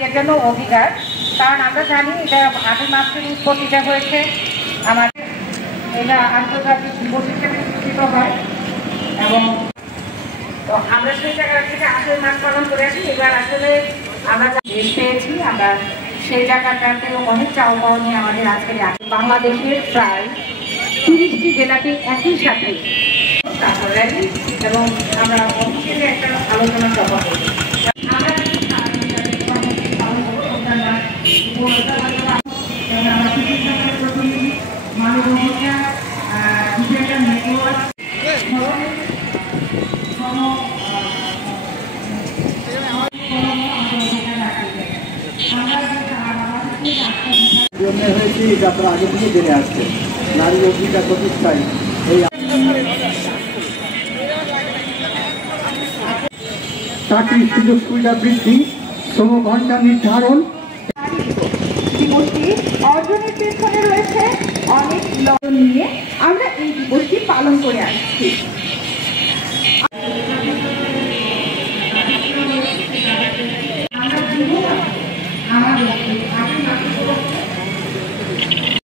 নারীদের জন্য অধিকার, কারণ আমরা জানি এটা 8 মার্চের উৎপত্তিটা হয়েছে আমাদের, এটা আন্তর্জাতিক দিবস হিসেবে স্বীকৃত হয় এবং তো আমরা সেই জায়গা থেকে 8 মার্চ পালন করে আসি। এবার আসলে আমরা দেশ পেয়েছি, আমরা সেই জায়গাটাতে অনেক চাওয়া পাওয়া নিয়ে আমাদের আজকের বাংলাদেশের প্রায় 30টি জেলাতে একই সাথে তারপর র্যালি এবং আমরা অফিসে একটা আলোচনা সভা করি। হয়েছি আপনারা আগে থেকে জেনে আসছেন নারী অধিকার প্রতিষ্ঠায় এই চাকরির সুযোগ সুবিধা বৃদ্ধি, শ্রম ঘণ্টা নির্ধারণ দিবসটি অর্জনের পেছনে রয়েছে অনেক লক্ষ্য নিয়ে আমরা এই দিবসটি পালন করে আসছি।